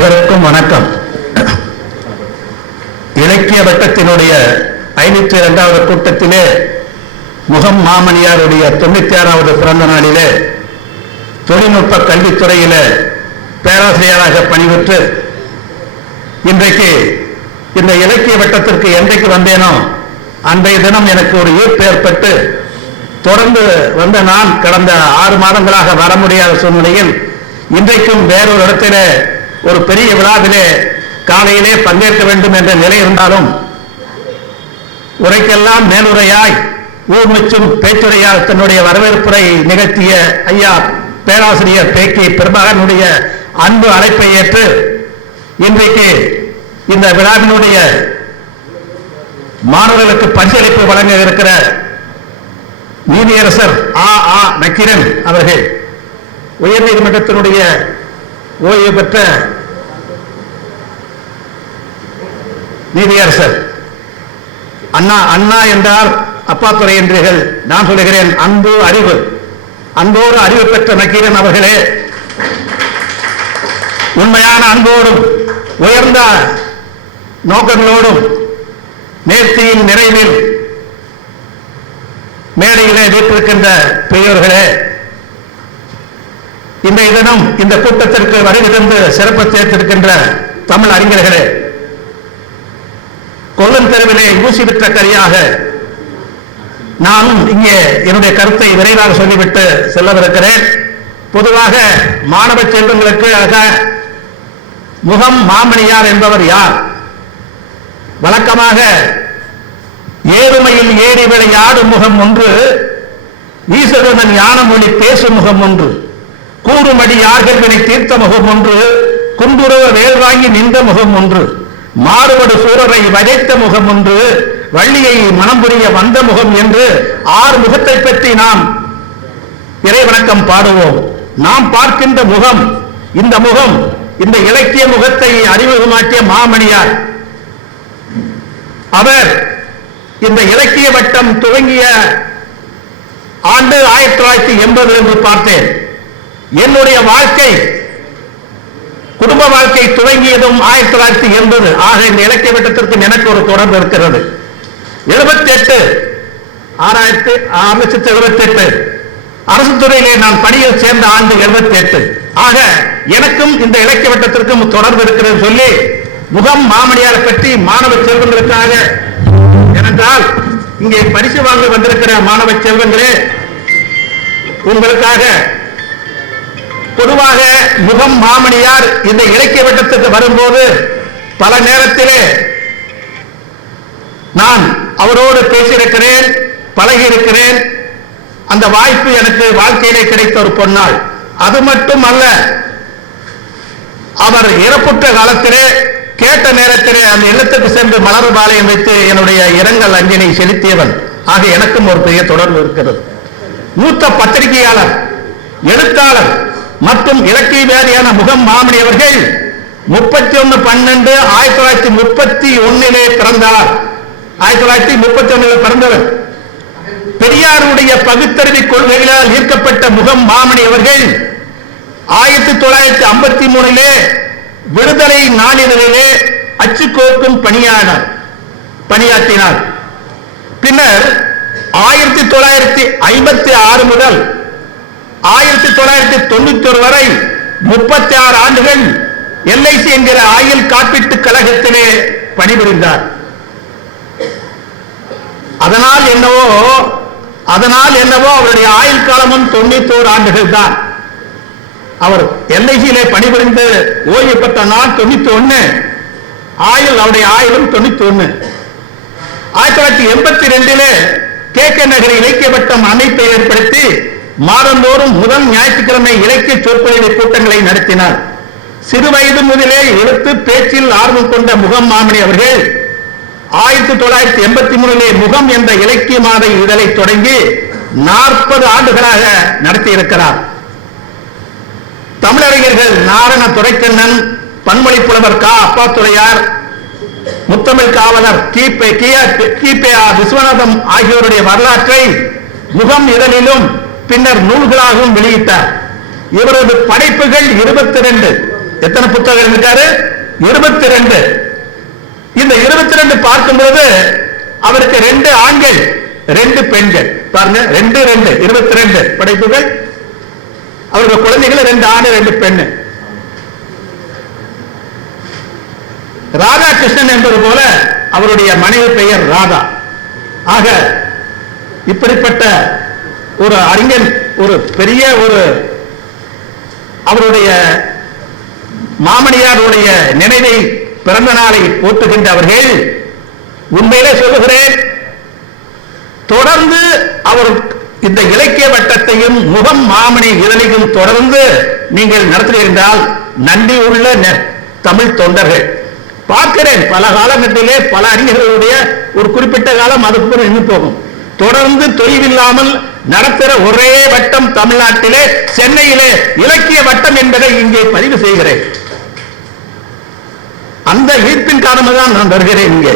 அனைவருக்கும் வணக்கம். இலக்கிய வட்டத்தினுடைய 502வது கூட்டத்திலே முகம் மாமணியாருடைய 96வது பிறந்த நாளிலே தொழில்நுட்ப கல்வித்துறையில பேராசிரியராக பணிபெற்று இன்றைக்கு இந்த இலக்கிய வட்டத்திற்கு என்றைக்கு வந்தேனோ அன்றைய தினம் எனக்கு ஒரு ஈர்ப்பு ஏற்பட்டு தொடர்ந்து வந்த நான் கடந்த 6 மாதங்களாக வர முடியாத சூழ்நிலையில் இன்றைக்கும் வேறொரு இடத்திலே ஒரு பெரிய விழாவிலே காலையிலே பங்கேற்க வேண்டும் என்ற நிலை இருந்தாலும் உரைக்கெல்லாம் மேலுரையாய் ஊர்மிச்சும் பேச்சுரையால் தன்னுடைய வரவேற்புரை நிகழ்த்திய ஐயா பேராசிரியர் பேக்கி பெருமகனுடைய அன்பு அழைப்பை ஏற்று இன்றைக்கு இந்த விழாவினுடைய மாணவர்களுக்கு பரிசளிப்பு வழங்க இருக்கிற நீதியரசர் நக்கீரன் அவர்கள், உயர்நீதிமன்றத்தினுடைய ஓய்வு பெற்ற நீதியரசர், அண்ணா என்றால் அப்பாத்துறை என்றீர்கள், நான் சொல்லுகிறேன் அன்பு அறிவு, அன்போடு அறிவு பெற்ற நக்கீரன் அவர்களே, உண்மையான அன்போடும் உயர்ந்த நோக்கங்களோடும் நேர்த்தியின் நிறைவில் மேடையிலே வீட்டிருக்கின்ற பெரியோர்களே, இன்றைய தினம் இந்த கூட்டத்திற்கு வருகை தந்து சிறப்பு சேர்த்திருக்கின்ற தமிழ் அறிஞர்களே, கொல்லன் தெருவிலே ஊசி விற்ற கரியாக நானும் இங்கே என்னுடைய கருத்தை விரைவாக சொல்லிவிட்டு செல்லவிருக்கிறேன். பொதுவாக மாணவ செல்வங்களுக்கு முகம் மாமணியார் என்பவர் யார்? வழக்கமாக ஏறுமையில் ஏறி விளையாடும் முகம் ஒன்று, ஈசருடன் ஞானமொழி பேசும் முகம் ஒன்று, கூறுமடி யார்களை தீர்த்த முகம் ஒன்று, குண்டுருவ வேல் வாங்கி நின்ற முகம் ஒன்று, மாறுபடு சூரரை வதைத்த முகம் ஒன்று, வள்ளியை மனம் புரிய வந்த முகம் என்று 6 முகத்தை பற்றி நாம் இறைவணக்கம் பாடுவோம். நாம் பார்க்கின்ற முகம், இந்த முகம், இந்த இலக்கிய முகத்தை அறிமுகமாக்கிய மாமணியார். அவர் இந்த இலக்கிய வட்டம் துவங்கிய ஆண்டு 1980 என்று பார்த்தேன். என்னுடைய வாழ்க்கை, குடும்ப வாழ்க்கை துவங்கியதும் 1980. ஆக இந்த இலக்கிய வட்டத்திற்கு எனக்கு ஒரு தொடர்பு இருக்கிறது. 1978 அரசு துறையிலே நான் பணியில் சேர்ந்த ஆண்டு 78. ஆக எனக்கும் இந்த இலக்கிய வட்டத்திற்கும் தொடர்பு இருக்கிறது சொல்லி முகம் மாமணியாரை பற்றி மாணவ செல்வங்களுக்காக, ஏனென்றால் இங்கே பரிசு வாங்க வந்திருக்கிற மாணவ செல்வங்களே, உங்களுக்காக பொதுவாக முகம் மாமணியார் இந்த இலக்கிய வட்டத்துக்கு வரும்போது பல நேரத்திலே நான் அவரோடு பேசியிருக்கிறேன், பழகியிருக்கிறேன். அந்த வாய்ப்பு எனக்கு வாழ்க்கையிலே கிடைத்த ஒரு பொன்னாள். அது மட்டும் அல்ல, அவர் இறப்புற்ற காலத்திலே கேட்ட நேரத்திலே அந்த இல்லத்துக்கு சென்று மலர் பாளையம் வைத்து என்னுடைய இரங்கல் அஞ்சலி செலுத்தியவன். ஆக எனக்கும் ஒரு பெரிய தொடர்பு இருக்கிறது. மூத்த பத்திரிகையாளர், எழுத்தாளர் மற்றும் இலக்கியவாதியான முகம் மாமணி அவர்கள் 31/12/1931 பிறந்தார். 1931 பிறந்தவர். பெரியாருடைய பகுத்தறிவு கொள்கைகளால் ஈர்க்கப்பட்ட முகம் மாமணி அவர்கள் 1953 விடுதலை நாளிதழிலே அச்சுக்கோக்கும் பணியாற்றினார். பின்னர் 1956 முதல் 1991 வரை 36 ஆண்டுகள் LIC என்கிற ஆயுள் காப்பீட்டு கழகத்திலே பணிபுரிந்தார். அதனால் என்னவோ அவருடைய ஆயுள் காலமும் 91 ஆண்டுகள் தான். அவர் LICயிலே பணிபுரிந்து ஓய்வு பெற்ற நாள் 91, அவருடைய ஆயுளும் 91. 1982 KK நகர் இலக்கிய வட்டம் அமைப்பை ஏற்படுத்தி மாதந்தோறும் முதல் ஞாயிற்றுக்கிழமை இலக்கிய சொற்பொழிவு கூட்டங்களை நடத்தினார். சிறு வயது முதலே எழுத்து பேச்சில் ஆர்வம் கொண்ட முகம் மாமணி அவர்கள் 1983 முகம் என்ற இலக்கிய மாத இதழை தொடங்கி 40 ஆண்டுகளாக நடத்தியிருக்கிறார். தமிழறிஞர்கள் நாரண துரைக்கண்ணன், பன்மொழி புலவர் அப்பாத்துறையார், முத்தமிழ் காவலர் விஸ்வநாதம் ஆகியோருடைய வரலாற்றை முகம் இதழிலும் பின்னர் நூல்களாகவும் வெளியிட்டார். இவரது படைப்புகள் 22. எத்தனை புத்தகம் இருக்காரு? 22. இந்த 22 பார்க்கும்போது அவருக்கு 2 ஆண்கள் 2 பெண்கள். பாருங்க, 2 2 22 படைப்புகள். அவருடைய குழந்தைகள் 2 ஆண் 2 பெண். ராதாகிருஷ்ணன் என்பது போல அவருடைய மனைவி பெயர் ராதா. ஆக இப்படிப்பட்ட ஒரு அறிஞன், ஒரு பெரிய ஒரு அவருடைய மாமனியாருடைய நினைவை, பிறந்த நாளை போற்றுகின்றவர்கள், உண்மையிலே சொல்லுகிறேன், தொடர்ந்து அவர் இந்த இலக்கிய வட்டத்தையும் முகம் மாமணி இதழையும் தொடர்ந்து நீங்கள் நடத்துகிறீர்கள். நன்றி உள்ள தமிழ் தொண்டர்கள் பார்க்கிறேன். பல காலகட்டத்திலே பல அறிஞர்களுடைய ஒரு குறிப்பிட்ட காலம் அதுக்கு இன்னும் போகும். தொடர்ந்து தொய்வில்லாமல் நடத்துகிற ஒரே வட்டம் தமிழ்நாட்டிலே, சென்னையிலே இலக்கிய வட்டம் என்பதை இங்கே பதிவு செய்கிறேன். அந்த ஈர்ப்பின் காரணமாக தான் நான் வருகிறேன் இங்கே.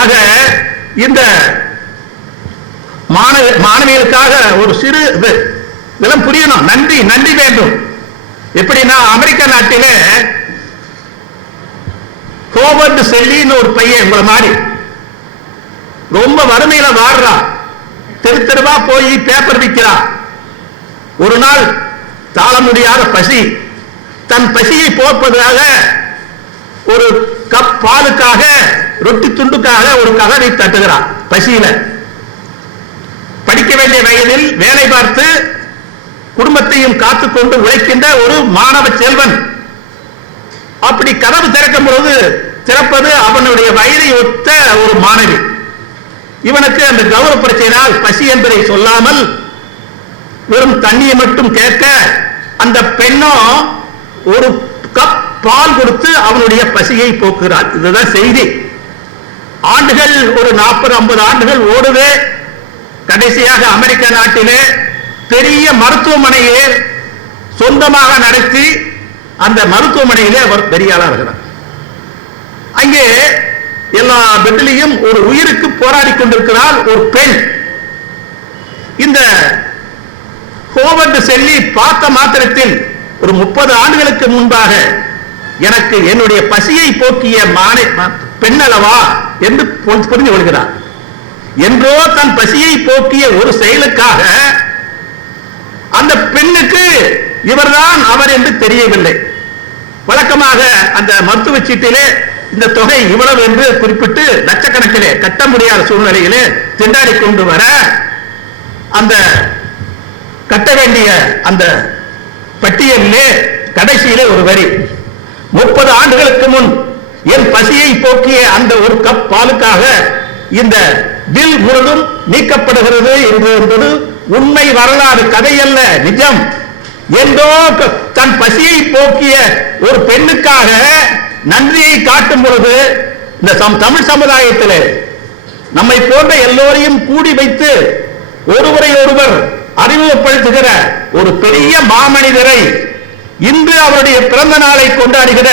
ஆக இந்த மாணவியருக்காக ஒரு சிறு இதெல்லாம் புரியணும். நன்றி நன்றி வேண்டும். எப்படின்னா, அமெரிக்க நாட்டிலே ஹோவர்ட் செல்லின்னு ஒரு பையன் உங்களை மாதிரி ரொம்ப வறுமையில வாடுறா, தெரு தெருவா போய் பேப்பர் விற்கிறா. ஒரு நாள் தாழ முடியாத பசி, தன் பசியை போக்குவதாக ஒரு கப் பாலுக்காக, ரொட்டி துண்டுக்காக ஒரு கதவை தட்டுகிறார். பசியில படிக்க வேண்டிய வயதில் வேலை பார்த்து குடும்பத்தையும் காத்துக்கொண்டு உழைக்கின்ற ஒரு மாணவ செல்வன். அப்படி கதவு திறக்கும் பொழுது திறப்பது அவனுடைய வயதை ஒத்த ஒரு மாணவி. இவனுக்கு அந்த கௌரவ பிரச்சனையால் பசி என்பதை சொல்லாமல் வெறும் தண்ணியை மட்டும் கேட்க, அந்த பெண்ணும் ஒரு கப் பால் கொடுத்து அவனுடைய பசியை போக்குகிறார். இதுதான் செய்தி. ஆண்டுகள் ஒரு 40-50 ஆண்டுகள் ஓடுவே. கடைசியாக அமெரிக்க நாட்டிலே பெரிய மருத்துவமனையை சொந்தமாக நடத்தி அந்த மருத்துவமனையிலே அவர் பெரிய ஆளா இருக்கிறார். அங்கே எல்லா பெட்டிலையும் ஒரு உயிருக்கு போராடி கொண்டிருக்கிறார் ஒரு பெண். இந்த ஹோவர்ட் செல்லி பார்த்த மாத்திரத்தில் ஒரு 30 ஆண்டுகளுக்கு முன்பாக எனக்கு என்னுடைய பசியை போக்கிய பெண்ணளவா என்று புரிந்து கொள்கிறார். என்றோ தன் பசியை போக்கிய ஒரு செயலுக்காக அந்த பெண்ணுக்கு இவர்தான் அவர் என்று தெரியவில்லை. வழக்கமாக அந்த மருத்துவ சீட்டிலே இந்த தொகை இவ்வளவு என்று குறிப்பிட்டு லட்சக்கணக்கிலே கட்ட முடியாத சூழ்நிலையிலே திண்டாடி கொண்டு வர, அந்த கட்ட வேண்டிய அந்த பட்டியலிலே கடைசியிலே ஒரு வரி, 30 ஆண்டுகளுக்கு முன் என் பசியை போக்கிய அந்த ஒரு கப் பாலுக்காக இந்த பில் முழுதும் நீக்கப்படுகிறது என்பது உண்மை வரலாறு, கதையல்ல, நிஜம். என்றோ தன் பசியை போக்கிய ஒரு பெண்ணுக்காக நன்றியை காட்டும் பொழுது இந்த தமிழ் சமுதாயத்தில் நம்மை போன்ற எல்லோரையும் கூடி வைத்து ஒருவரை ஒருவர் அறிமுகப்படுத்துகிற ஒரு பெரிய மாமனிதரை இன்று அவருடைய பிறந்த நாளை கொண்டாடுகிற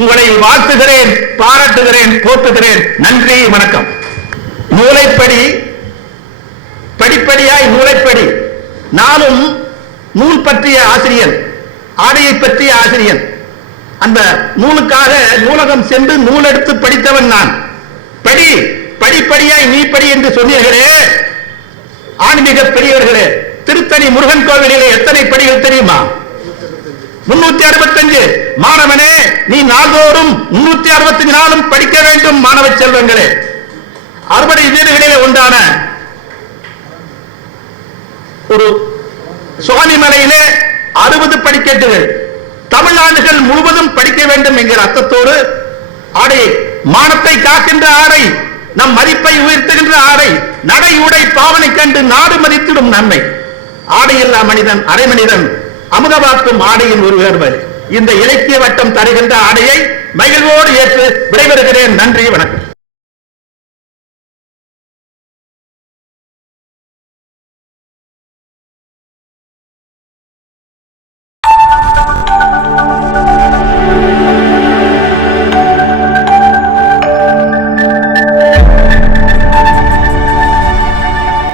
உங்களை வாழ்த்துகிறேன், பாராட்டுகிறேன், போற்றுகிறேன். நன்றி, வணக்கம். நூலைப்படி, படிப்படியாய் நூலைப்படி. நானும் நூல் பற்றிய ஆசிரியன், ஆடையை பற்றிய ஆசிரியன். அந்த நூலுக்காக நூலகம் சென்று நூல் எடுத்து படித்தவன் நான். படி, படிப்படியாய் நீ படி என்று சொன்னீர்களே ஆன்மீக பெரியவர்களே. திருத்தணி முருகன் கோவிலிலே எத்தனை படிகள் தெரியுமா? 365. மாணவனே, நீ நாள்தோறும் 365 நாளும் படிக்க வேண்டும். மாணவ செல்வங்களே, 60 வீடுகளிலே ஒன்றான ஒரு சுவாமிமலையிலே 60 படிக்கட்டுகள். தமிழ்நாடுகள் முழுவதும் படிக்க வேண்டும் என்கிற அர்த்தத்தோடு ஆடையை, மானத்தை காக்கின்ற ஆடை, நம் மதிப்பை உயர்த்துகின்ற ஆடை, நடை உடை பாவனை கண்டு நாடு மதித்திடும் நன்மை. ஆடையில்லா மனிதன் அரை மனிதன், அமுதவாக்கும் ஆடையின் ஒரு வேறுபாடு. இந்த இலக்கிய வட்டம் தருகின்ற ஆடையை மகிழ்வோடு ஏற்று விடைபெறுகிறேன். நன்றி, வணக்கம்.